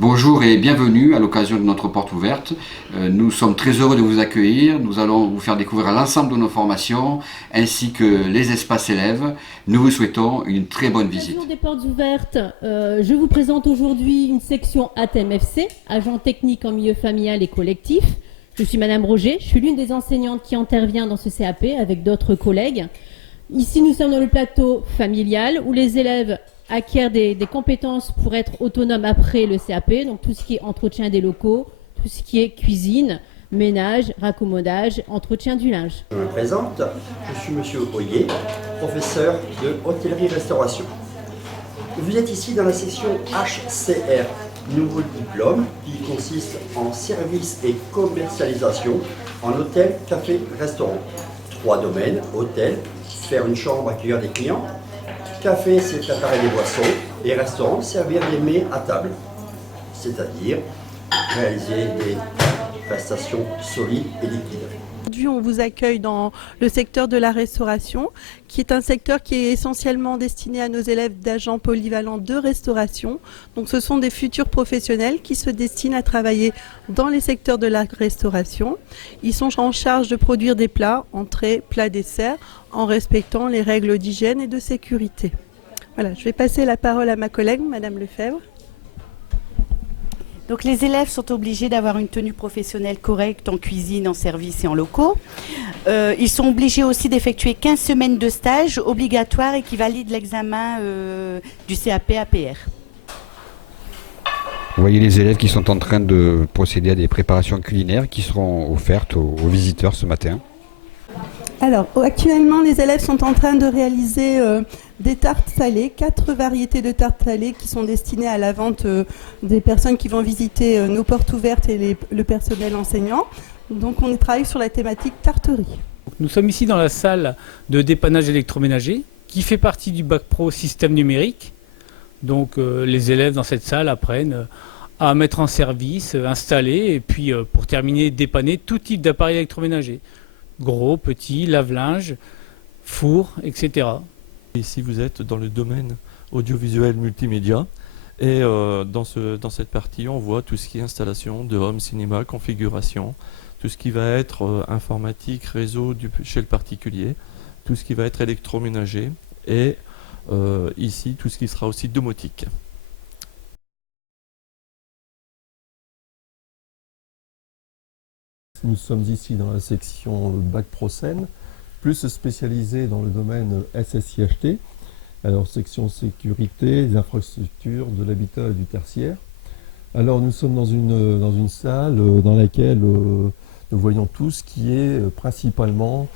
Bonjour et bienvenue à l'occasion de notre porte ouverte. Nous sommes très heureux de vous accueillir. Nous allons vous faire découvrir l'ensemble de nos formations ainsi que les espaces élèves. Nous vous souhaitons une très bonne visite. Bonjour des portes ouvertes. Je vous présente aujourd'hui une section ATMFC, agent technique en milieu familial et collectif. Je suis Madame Roger, je suis l'une des enseignantes qui intervient dans ce CAP avec d'autres collègues. Ici, nous sommes dans le plateau familial où les élèves acquièrent des compétences pour être autonomes après le CAP, donc tout ce qui est entretien des locaux, tout ce qui est cuisine, ménage, raccommodage, entretien du linge. Je me présente, je suis Monsieur Oyer, professeur de hôtellerie-restauration. Vous êtes ici dans la section HCR, nouveau diplôme, qui consiste en service et commercialisation en hôtel, café, restaurant. 3 domaines, hôtel, faire une chambre, accueillir des clients. Café, c'est préparer des boissons. Et restaurant, servir des mets à table. C'est-à-dire réaliser des prestations solides et liquides. Aujourd'hui, on vous accueille dans le secteur de la restauration, qui est un secteur qui est essentiellement destiné à nos élèves d'agents polyvalents de restauration. Donc ce sont des futurs professionnels qui se destinent à travailler dans les secteurs de la restauration. Ils sont en charge de produire des plats, entrées, plats, desserts, en respectant les règles d'hygiène et de sécurité. Voilà, je vais passer la parole à ma collègue, Madame Lefebvre. Donc les élèves sont obligés d'avoir une tenue professionnelle correcte en cuisine, en service et en locaux. Ils sont obligés aussi d'effectuer 15 semaines de stage obligatoires et qui valident l'examen du CAP APR. Vous voyez les élèves qui sont en train de procéder à des préparations culinaires qui seront offertes aux visiteurs ce matin. Alors, actuellement, les élèves sont en train de réaliser des tartes salées, 4 variétés de tartes salées qui sont destinées à la vente des personnes qui vont visiter nos portes ouvertes et le personnel enseignant. Donc, on travaille sur la thématique tarterie. Nous sommes ici dans la salle de dépannage électroménager qui fait partie du bac pro système numérique. Donc, les élèves dans cette salle apprennent à mettre en service, installer et puis, pour terminer, dépanner tout type d'appareil électroménager. Gros, petit, lave-linge, four, etc. Ici, vous êtes dans le domaine audiovisuel multimédia et dans cette partie, on voit tout ce qui est installation de home cinéma, configuration, tout ce qui va être informatique, réseau chez le particulier, tout ce qui va être électroménager et ici, tout ce qui sera aussi domotique. Nous sommes ici dans la section Bac Pro Scène, plus spécialisée dans le domaine SSIHT, alors section sécurité, des infrastructures, de l'habitat et du tertiaire. Alors nous sommes dans une salle dans laquelle nous voyons tout ce qui est principalement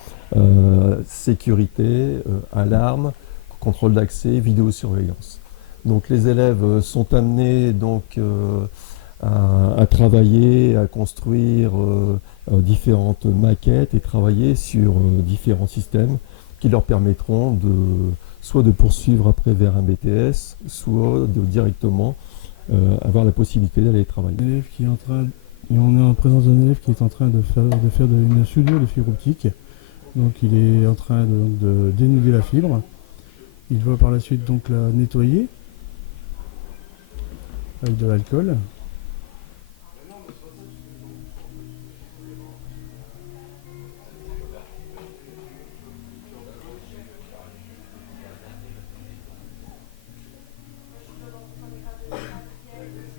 sécurité, alarme, contrôle d'accès, vidéosurveillance. Donc les élèves sont amenés donc à travailler, à construire différentes maquettes et travailler sur différents systèmes qui leur permettront soit de poursuivre après vers un BTS, soit de directement avoir la possibilité d'aller travailler. On est en présence d'un élève qui est en train de faire une soudure de fibre optique. Donc il est en train de dénuder la fibre. Il va par la suite donc la nettoyer avec de l'alcool.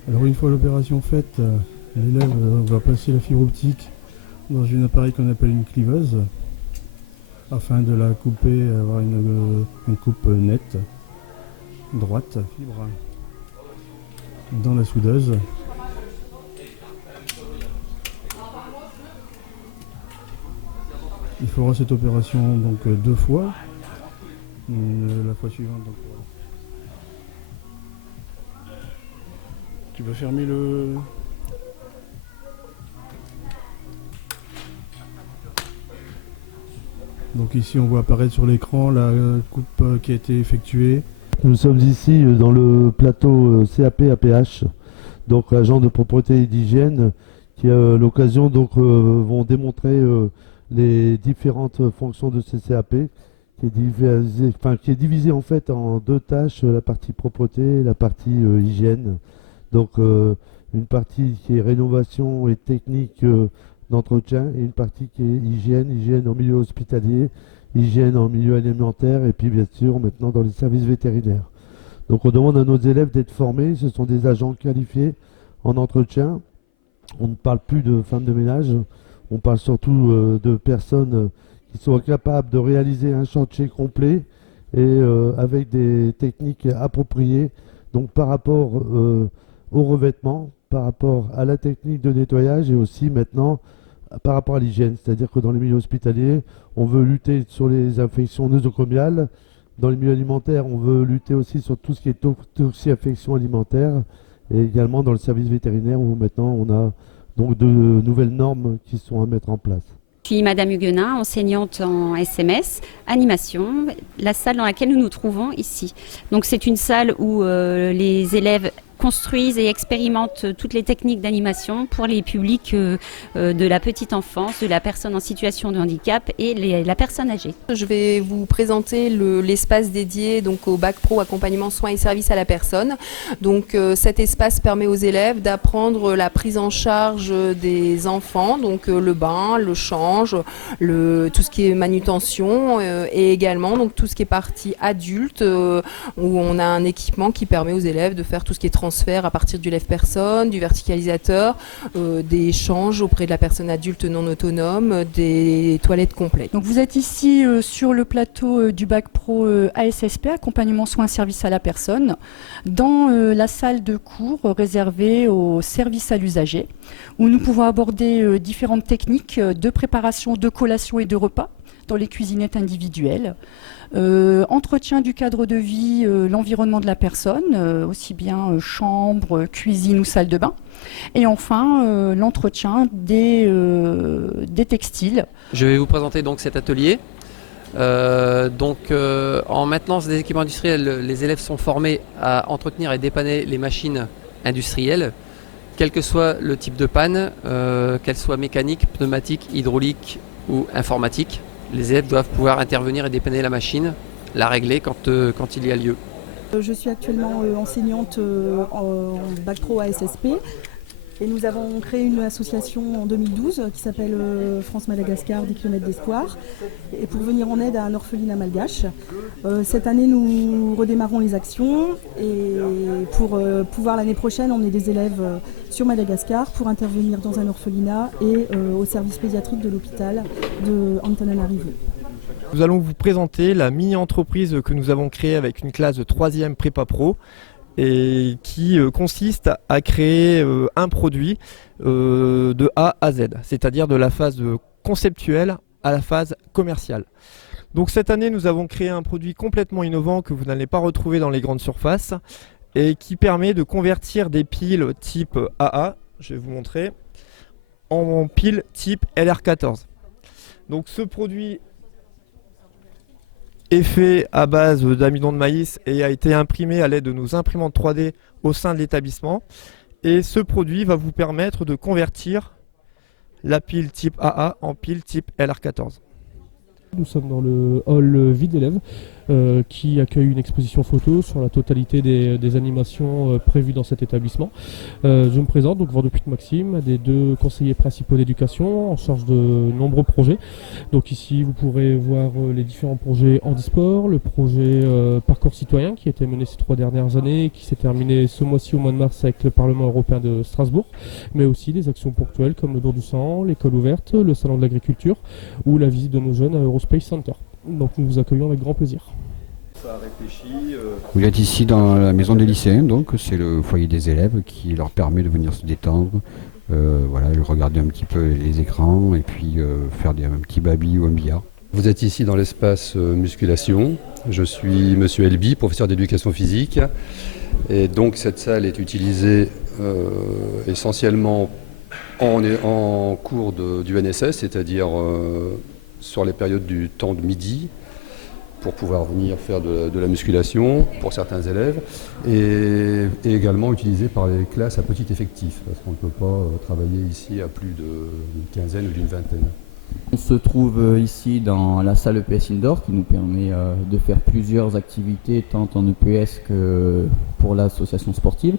Alors une fois l'opération faite, l'élève va passer la fibre optique dans un appareil qu'on appelle une cliveuse afin de la couper, avoir une coupe nette, droite, fibre dans la soudeuse. Il fera cette opération donc 2 fois, la fois suivante donc. Tu vas fermer le... Donc ici on voit apparaître sur l'écran la coupe qui a été effectuée. Nous sommes ici dans le plateau CAP APH, donc agent de propreté et d'hygiène, qui à l'occasion donc vont démontrer les différentes fonctions de ces CAP, qui est divisé en fait en 2 tâches, la partie propreté et la partie hygiène. Donc une partie qui est rénovation et technique d'entretien et une partie qui est hygiène en milieu hospitalier, hygiène en milieu alimentaire et puis bien sûr maintenant dans les services vétérinaires. Donc on demande à nos élèves d'être formés, ce sont des agents qualifiés en entretien. On ne parle plus de femmes de ménage, on parle surtout de personnes qui sont capables de réaliser un chantier complet et avec des techniques appropriées. Donc par rapport au revêtement, par rapport à la technique de nettoyage et aussi maintenant par rapport à l'hygiène. C'est-à-dire que dans les milieux hospitaliers, on veut lutter sur les infections nosocomiales. Dans les milieux alimentaires, on veut lutter aussi sur tout ce qui est toxi-infection alimentaire. Et également dans le service vétérinaire où maintenant on a donc de nouvelles normes qui sont à mettre en place. Je suis Madame Huguenin, enseignante en SMS, animation, la salle dans laquelle nous nous trouvons ici. Donc c'est une salle où les élèves construisent et expérimentent toutes les techniques d'animation pour les publics de la petite enfance, de la personne en situation de handicap et la personne âgée. Je vais vous présenter l'espace dédié donc, au Bac Pro accompagnement soins et services à la personne. Donc cet espace permet aux élèves d'apprendre la prise en charge des enfants, donc le bain, le change, tout ce qui est manutention et également donc, tout ce qui est partie adulte où on a un équipement qui permet aux élèves de faire tout ce qui est transfert à partir du lève-personne, du verticalisateur, des échanges auprès de la personne adulte non autonome, des toilettes complètes. Donc vous êtes ici sur le plateau du Bac Pro ASSP, accompagnement soins services à la personne, dans la salle de cours réservée aux services à l'usager, où nous pouvons aborder différentes techniques de préparation de collations et de repas dans les cuisinettes individuelles. Entretien du cadre de vie, l'environnement de la personne, aussi bien chambre, cuisine ou salle de bain. Et enfin, l'entretien des textiles. Je vais vous présenter donc cet atelier. En maintenance des équipements industriels, les élèves sont formés à entretenir et dépanner les machines industrielles, quel que soit le type de panne, qu'elle soit mécanique, pneumatique, hydraulique ou informatique. Les élèves doivent pouvoir intervenir et dépanner la machine, la régler quand il y a lieu. Je suis actuellement enseignante en Bac Pro ASSP et nous avons créé une association en 2012 qui s'appelle France-Madagascar 10 km d'espoir et pour venir en aide à un orphelinat malgache. Cette année nous redémarrons les actions et pour pouvoir l'année prochaine emmener des élèves sur Madagascar pour intervenir dans un orphelinat et au service pédiatrique de l'hôpital de Antananarivo. Nous allons vous présenter la mini-entreprise que nous avons créée avec une classe de 3e prépa pro et qui consiste à créer un produit de A à Z, c'est-à-dire de la phase conceptuelle à la phase commerciale. Donc cette année, nous avons créé un produit complètement innovant que vous n'allez pas retrouver dans les grandes surfaces et qui permet de convertir des piles type AA, je vais vous montrer, en piles type LR14. Donc ce produit est fait à base d'amidon de maïs et a été imprimé à l'aide de nos imprimantes 3D au sein de l'établissement. Et ce produit va vous permettre de convertir la pile type AA en pile type LR14. Nous sommes dans le hall vide d'élèves qui accueille une exposition photo sur la totalité des animations prévues dans cet établissement. Je me présente, donc Vendopute Maxime, des 2 conseillers principaux d'éducation en charge de nombreux projets. Donc ici vous pourrez voir les différents projets handisport, le projet Parcours citoyen qui a été mené ces 3 dernières années et qui s'est terminé ce mois-ci au mois de mars avec le Parlement européen de Strasbourg, mais aussi des actions ponctuelles comme le don du sang, l'école ouverte, le salon de l'agriculture ou la visite de nos jeunes à Eurospace Center. Donc nous vous accueillons avec grand plaisir. Vous êtes ici dans la maison des lycéens, donc c'est le foyer des élèves qui leur permet de venir se détendre, regarder un petit peu les écrans et puis faire un petit baby ou un billard. Vous êtes ici dans l'espace musculation. Je suis monsieur Elbi, professeur d'éducation physique. Et donc cette salle est utilisée essentiellement en cours du NSS, c'est-à-dire sur les périodes du temps de midi, pour pouvoir venir faire de la musculation pour certains élèves, et également utilisé par les classes à petit effectif, parce qu'on ne peut pas travailler ici à plus d'une quinzaine ou d'une vingtaine. On se trouve ici dans la salle EPS Indoor qui nous permet de faire plusieurs activités tant en EPS que pour l'association sportive.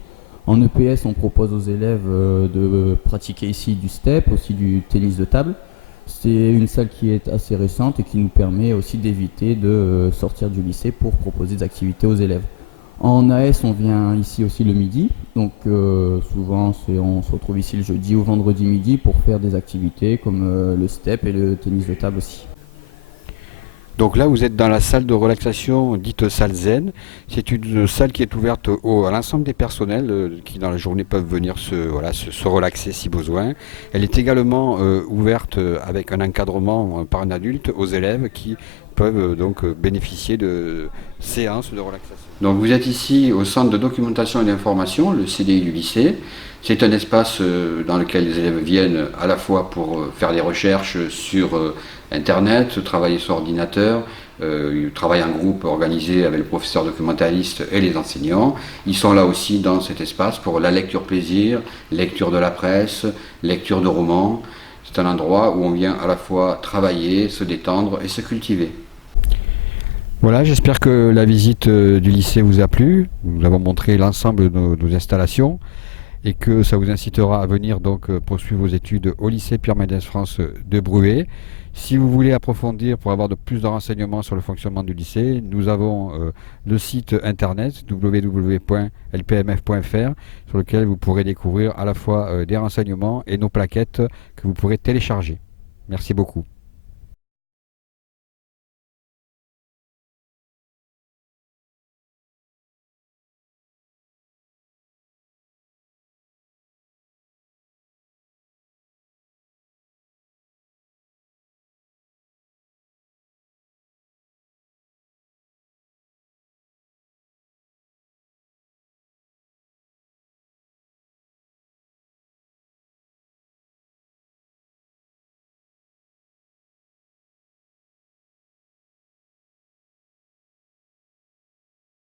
En EPS, on propose aux élèves de pratiquer ici du step, aussi du tennis de table. C'est une salle qui est assez récente et qui nous permet aussi d'éviter de sortir du lycée pour proposer des activités aux élèves. En AS, on vient ici aussi le midi, donc souvent on se retrouve ici le jeudi ou vendredi midi pour faire des activités comme le step et le tennis de table aussi. Donc là, vous êtes dans la salle de relaxation dite salle zen. C'est une salle qui est ouverte à l'ensemble des personnels qui dans la journée peuvent venir se relaxer si besoin. Elle est également ouverte avec un encadrement par un adulte aux élèves qui peuvent donc bénéficier de séances de relaxation. Donc vous êtes ici au centre de documentation et d'information, le CDI du lycée. C'est un espace dans lequel les élèves viennent à la fois pour faire des recherches sur Internet, travailler sur ordinateur, travailler en groupe organisé avec le professeur documentaliste et les enseignants. Ils sont là aussi dans cet espace pour la lecture plaisir, lecture de la presse, lecture de romans. C'est un endroit où on vient à la fois travailler, se détendre et se cultiver. Voilà, j'espère que la visite du lycée vous a plu. Nous avons montré l'ensemble de nos installations et que ça vous incitera à venir donc poursuivre vos études au lycée Pierre Mendès France de Bruay. Si vous voulez approfondir pour avoir plus de renseignements sur le fonctionnement du lycée, nous avons le site internet www.lpmf.fr sur lequel vous pourrez découvrir à la fois des renseignements et nos plaquettes que vous pourrez télécharger. Merci beaucoup.